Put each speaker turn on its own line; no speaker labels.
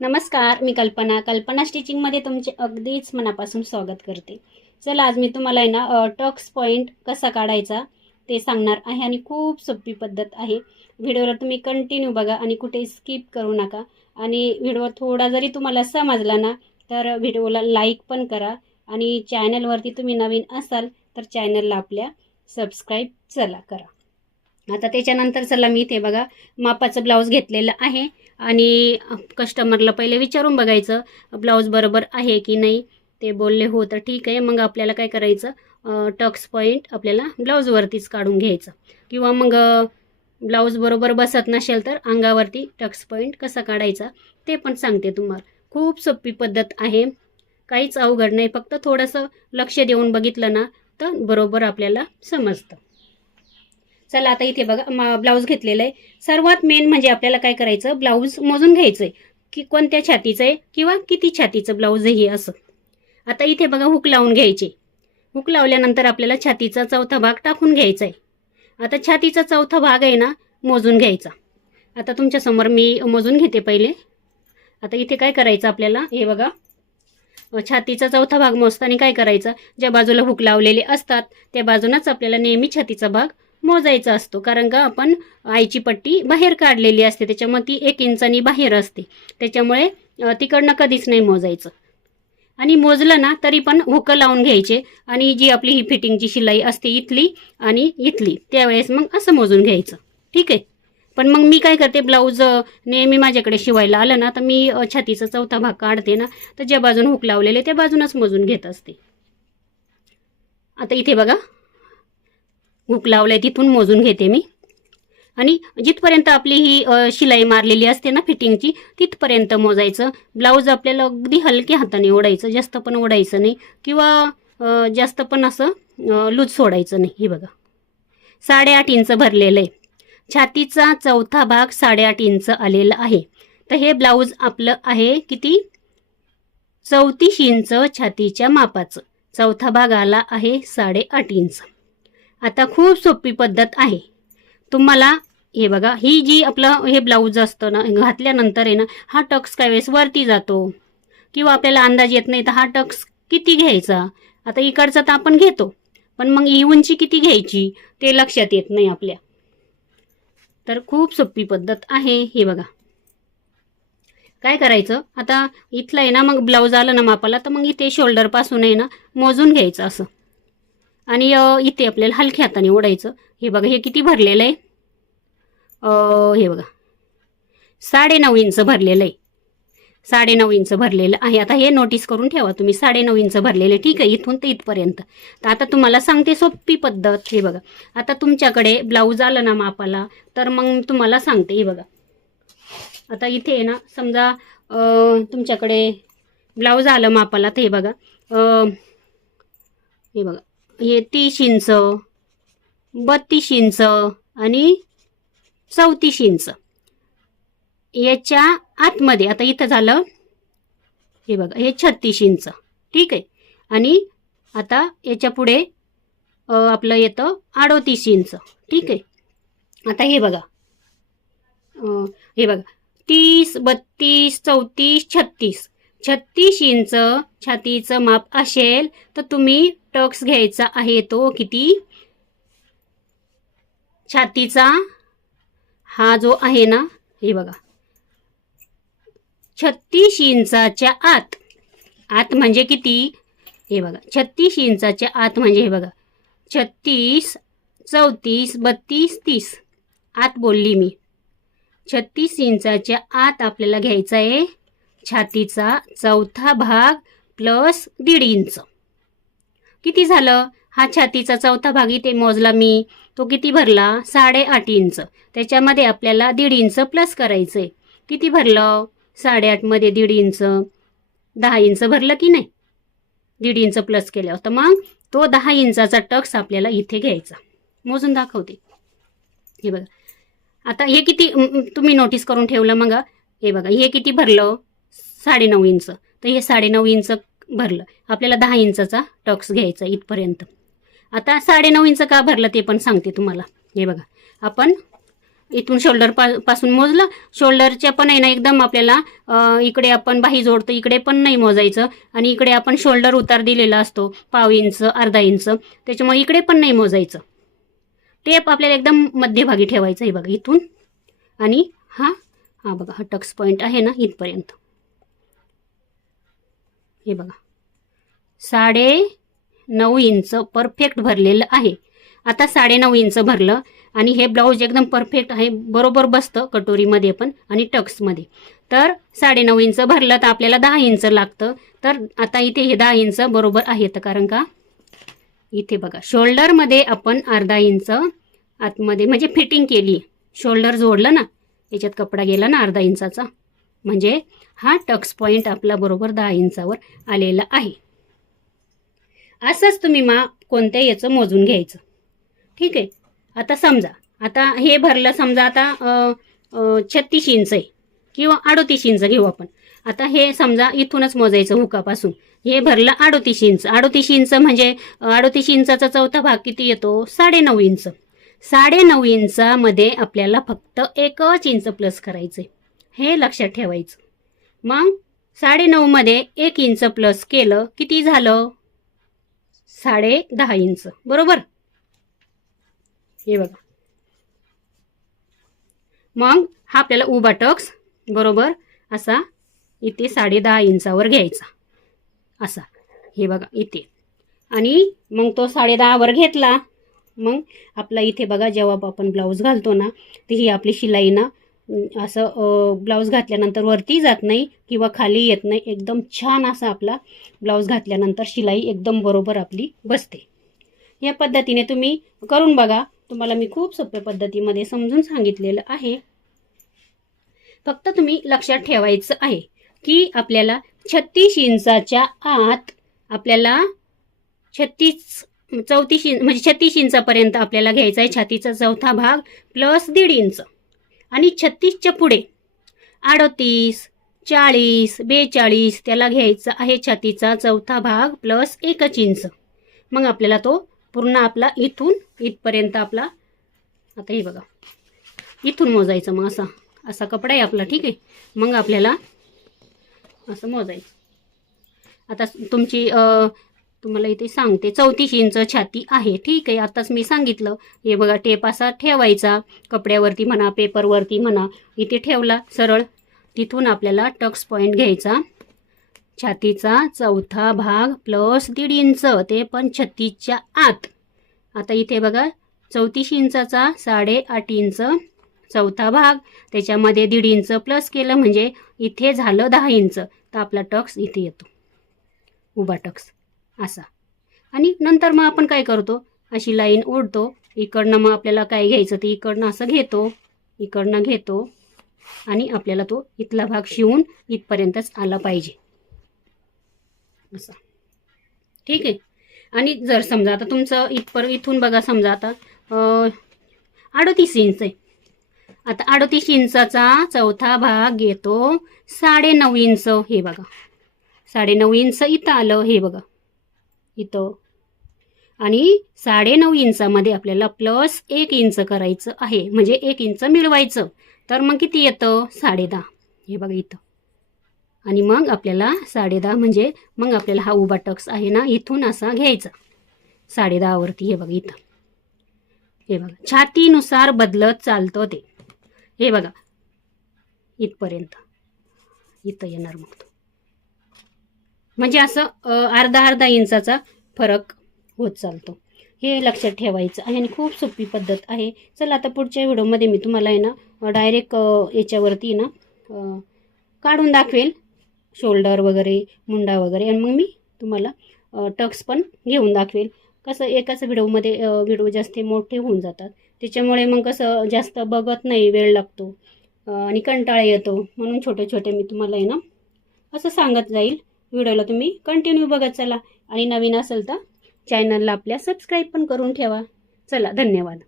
नमस्कार मी कल्पना. कल्पना स्टिचिंगमध्ये तुमचे अगदीच मनापासून स्वागत करते. चला आज मी तुम्हाला आहे ना टक्स पॉईंट कसा काढायचा ते सांगणार आहे आणि खूप सोपी पद्धत आहे. व्हिडिओला तुम्ही कंटिन्यू बघा आणि कुठे स्किप करू नका. आणि व्हिडिओ थोडा जरी तुम्हाला समजला ना तर व्हिडिओला लाईक पण करा आणि चॅनलवरती तुम्ही नवीन असाल तर चॅनलला आपल्या सबस्क्राईब चला करा. आता त्याच्यानंतर चला मी इथे बघा मापाचं ब्लाऊज घेतलेलं आहे. आणि कस्टमरला पहिले विचारून बघायचं ब्लाऊज बरोबर आहे की नाही? ते बोलले हो तर ठीक आहे. मग आपल्याला काय करायचं? टक्स पॉईंट आपल्याला ब्लाऊजवरतीच काढून घ्यायचं. किंवा मग ब्लाऊज बरोबर बसत नसेल तर अंगावरती टक्स पॉईंट कसा काढायचा? ते पण सांगते तुम्हाला. खूप सोपी पद्धत आहे. काहीच अवघड नाही. फक्त थोडंसं लक्ष देऊन बघितलं ना तर बरोबर आपल्याला समजतं. चला आता इथे बघा ब्लाऊज घेतलेलं आहे. सर्वात मेन म्हणजे आपल्याला काय करायचं? ब्लाऊज मोजून घ्यायचं आहे की कोणत्या छातीचं आहे किंवा किती छातीचं ब्लाऊज आहे असं. आता इथे बघा हुक लावून घ्यायचे. हुक लावल्यानंतर आपल्याला छातीचा चौथा भाग टाकून घ्यायचा आहे आता छातीचा चौथा भाग आहे ना मोजून घ्यायचा. आता तुमच्यासमोर मी मोजून घेते पहिले. आता इथे काय करायचं आपल्याला? हे बघा. छातीचा चौथा भाग मोजताना काय करायचं? ज्या बाजूला हुक लावलेले असतात त्या बाजूनच आपल्याला नेहमी छातीचा भाग मोजायचा असतो. कारण का आपण आईची पट्टी बाहेर काढलेली असते. त्याच्यामुळे ती एक इंचानी बाहेर असते. त्याच्यामुळे तिकडनं कधीच नाही मोजायचं. आणि मोजलं ना तरी पण हुकं लावून घ्यायचे. आणि जी आपली ही फिटिंगची शिलाई असते इथली आणि इथली त्यावेळेस मग असं मोजून घ्यायचं. ठीक आहे? पण मग मी काय करते ब्लाऊज नेहमी माझ्याकडे शिवायला आलं ना तर मी छातीचा चौथा भाग काढते ना तर ज्या बाजून हुक लावलेले त्या बाजूनच मोजून घेत असते. आता इथे बघा. हुक लावलाय तिथून मोजून घेते मी. आणि जिथपर्यंत आपली ही शिलाई मारलेली असते ना फिटिंगची तिथपर्यंत मोजायचं. ब्लाऊज आपल्याला अगदी हलक्या हाताने ओढायचं जास्त पण ओढायचं नाही किंवा जास्त पण असं लूज सोडायचं नाही. हे बघा. साडेआठ इंच भरलेलं आहे. छातीचा चौथा भाग साडेआठ इंच आलेला आहे. तर हे ब्लाऊज आपलं आहे किती? चौतीस इंच छातीच्या मापाचं. चौथा भाग आला आहे साडेआठ इंच. आता खूप सोपी पद्धत आहे. तुम्हाला हे बघा ही जी आपलं हे ब्लाऊज असतं ना घातल्यानंतर आहे ना हा टक्स काय वेळेस वरती जातो. किंवा आपल्याला अंदाज येत नाही तर हा टक्स किती घ्यायचा? आता इकडचा तर आपण घेतो पण मग ही उंची किती घ्यायची ते लक्षात येत नाही आपल्या. तर खूप सोपी पद्धत आहे हे बघा. काय करायचं? आता इथलं आहे ना मग ब्लाऊज आलं ना मापाला तर मग इथे शोल्डरपासून आहे ना मोजून घ्यायचं असं. आणि इथे आपल्याला हलक्या हाताने ओढायचं. हे बघा हे किती भरलेलं आहे? हे बघा. साडेनऊ इंच भरलेलं आहे. साडेनऊ इंच भरलेलं आहे. आता हे नोटीस करून ठेवा. तुम्ही साडेनऊ इंच भरलेले ठीक आहे इथून ते इथपर्यंत. तर आता तुम्हाला सांगते सोपी पद्धत. हे बघा. आता तुमच्याकडे ब्लाऊज आलं ना मापाला तर मग तुम्हाला सांगते. हे बघा. आता इथे आहे ना समजा तुमच्याकडे ब्लाऊज आलं मापाला तर हे बघा. हे बघा. हे तीस इंच बत्तीस इंच आणि चौतीस इंच. याच्या आतमध्ये आता इथं झालं हे बघा हे छत्तीस इंच ठीक आहे. आणि आता याच्यापुढे आपलं येतं अडोतीस इंच ठीक आहे. आता हे बघा हे बघा तीस बत्तीस चौतीस छत्तीस छत्तीस इंच छातीचं माप असेल तर तुम्ही टक्स घ्यायचा आहे तो किती? छातीचा हा जो आहे ना हे बघा. छत्तीस इंचाच्या आत आत म्हणजे किती? हे बघा. छत्तीस इंचाच्या आत म्हणजे हे बघा. छत्तीस चौतीस बत्तीस तीस. आत बोलली मी. छत्तीस इंचाच्या आत आपल्याला घ्यायचा आहे छातीचा चौथा भाग प्लस दीड इंच. किती झालं? हा छातीचा चौथा भाग इथे मोजला मी. तो किती भरला? साडेआठ इंच. त्याच्यामध्ये आपल्याला दीड इंच प्लस करायचं आहे किती भरलं? साडेआठमध्ये दीड इंच. दहा इंच भरलं की नाही? दीड इंच प्लस केलं होतं मग तो दहा इंचाचा टक्स आपल्याला इथे घ्यायचा. मोजून दाखवते. हे बघा. आता हे किती तुम्ही नोटीस करून ठेवलं मग हे बघा. हे किती भरलं? साडेनऊ इंच. तर हे साडेनऊ इंच भरलं. आपल्याला दहा इंचाचा टक्स घ्यायचा इथपर्यंत. आता साडेनऊ इंच का भरलं ते पण सांगते तुम्हाला. हे बघा. आपण इथून शोल्डर पा पासून मोजलं. शोल्डरच्या पण आहे ना एकदम आपल्याला इकडे आपण बाही जोडतो इकडे पण नाही मोजायचं. आणि इकडे आपण शोल्डर उतार दिलेला असतो पाव इंच अर्धा इंच. त्याच्यामुळे इकडे पण नाही मोजायचं. टेप आपल्याला एकदम मध्यभागी ठेवायचं हे बघा इथून. आणि हा हा बघा हा टक्स पॉईंट आहे ना इथपर्यंत. हे बघा. साडे नऊ इंच परफेक्ट भरलेलं आहे. आता साडे नऊ इंच भरलं आणि हे ब्लाऊज एकदम परफेक्ट आहे. बरोबर बसतं कटोरीमध्ये पण आणि टक्समध्ये. तर साडे नऊ इंच भरलं तर आपल्याला दहा इंच लागतं. तर आता इथे हे दहा इंच बरोबर आहेत. कारण का? इथे बघा. शोल्डरमध्ये आपण अर्धा इंच आतमध्ये म्हणजे फिटिंग केली. शोल्डर जोडलं ना? याच्यात कपडा गेला ना अर्धा इंचाचा? म्हणजे हा टक्स पॉईंट आपला बरोबर दहा इंचावर आलेला आहे. असंच तुम्ही मा कोणत्या याचं मोजून घ्यायचं. ठीक आहे? आता समजा आता हे भरलं समजा आता छत्तीस इंच आहे किंवा अडोतीस इंच घेऊ आपण. आता हे समजा इथूनच मोजायचं हुकापासून. हे भरलं अडोतीस इंच. अडोतीस इंच म्हणजे अडोतीस इंचाचा चौथा भाग किती येतो? साडेनऊ इंच. साडेनऊ इंचामध्ये आपल्याला फक्त एकच इंच प्लस करायचं आहे हे लक्षात ठेवायचं. मग साडेनऊमध्ये एक इंच प्लस केलं किती झालं? साडे दहा इंच. बरोबर? हे बघा. मग हा आपल्याला उभा टक्स बरोबर? असा इथे साडे दहा इंचावर घ्यायचा. असा. हे बघा इथे. आणि मग तो साडे दहावर घेतला. मग आपला इथे बघा जेव्हा आपण ब्लाऊज घालतो ना ती ही आपली शिलाई ना असं ब्लाऊज घातल्यानंतर वरती जात नाही किंवा खाली येत नाही. एकदम छान असा आपला ब्लाऊज घातल्यानंतर शिलाई एकदम बरोबर आपली बसते. या पद्धतीने तुम्ही करून बघा. तुम्हाला मी खूप सोप्या पद्धतीमध्ये समजून सांगितलेलं आहे. फक्त तुम्ही लक्षात ठेवायचं आहे की आपल्याला छत्तीस इंचाच्या आत आपल्याला छत्तीस चौतीस इंच म्हणजे छत्तीस इंचापर्यंत आपल्याला घ्यायचा आहे. छातीचा चौथा भाग प्लस दीड इंच. आणि छत्तीसच्या पुढे. अडतीस चाळीस बेचाळीस त्याला घ्यायचा आहे छातीचा चौथा भाग प्लस एकच इंच. मग आपल्याला तो पूर्ण आपला इथून इथपर्यंत आपला आता हे बघा. इथून मोजायचं मग असा. असा कपडा आहे आपला ठीक आहे. मग आपल्याला असं मोजायचं. आता तुमची तुम्हाला इथे सांगते. चौतीस इंच छाती आहे. ठीक आहे. आताच मी सांगितलं. हे बघा टेप असा ठेवायचा. कपड्यावरती म्हणा पेपरवरती म्हणा इथे ठेवला. सरळ तिथून आपल्याला टक्स पॉईंट घ्यायचा. छातीचा चौथा भाग प्लस दीड इंच. ते पण छत्तीसच्या आत. आता इथे बघा चौतीस इंचाचा साडेआठ इंच चौथा भाग. त्याच्यामध्ये दीड इंच प्लस केलं म्हणजे इथे झालं दहा इंच. तर आपला टक्स इथे येतो. उभा टक्स. असा. आणि नंतर मग आपण काय करतो? अशी लाईन ओढतो. इकडनं मग आपल्याला काय घ्यायचं ते इकडनं असं घेतो. इकडनं घेतो. आणि आपल्याला तो इथला भाग शिवून इथपर्यंतच आला पाहिजे. असा. ठीक आहे? आणि जर समजा आता तुमचं इथपर इथून बघा समजा आता अडतीस इंच आहे. आता अडतीस इंचाचा चौथा भाग येतो साडे नऊ इंच हे बघा. साडे नऊ इंच इथं आलं हे बघा. इथं. आणि साडेनऊ इंचामध्ये आपल्याला प्लस एक इंच करायचं आहे. म्हणजे एक इंच मिळवायचं. तर मग किती येतं? साडेदहा. हे बघा इथं. आणि मग आपल्याला साडेदहा म्हणजे मग आपल्याला हा उभा टक्स आहे ना इथून असा घ्यायचा. साडेदहावरती हे बघा इथं. हे बघा. छातीनुसार बदलत चालतं ते. हे बघा. इथपर्यंत. इथं येणार मग तो. म्हणजे असं अर्धा अर्धा इंचाचा फरक होत चालतो. हे लक्षात ठेवायचं आहे आणि खूप सोपी पद्धत आहे. चला आता पुढच्या व्हिडिओमध्ये मी तुम्हाला आहे ना डायरेक्ट याच्यावरती ना काढून दाखवेल. शोल्डर वगैरे मुंडा वगैरे. आणि मग मी तुम्हाला टक्स पण घेऊन दाखवेल. कसं एकाच व्हिडिओमध्ये व्हिडिओ जास्त मोठे होऊन जातात. त्याच्यामुळे मग कसं जास्त बघत नाही वेळ लागतो. आणि कंटाळा येतो. म्हणून छोटे छोटे मी तुम्हाला आहे ना असं सांगत जाईल. व्हिडिओला तुम्ही कंटिन्यू बघत चला. आणि नवीन असेल तर चॅनलला आपल्या सबस्क्राईब पण करून ठेवा. चला धन्यवाद.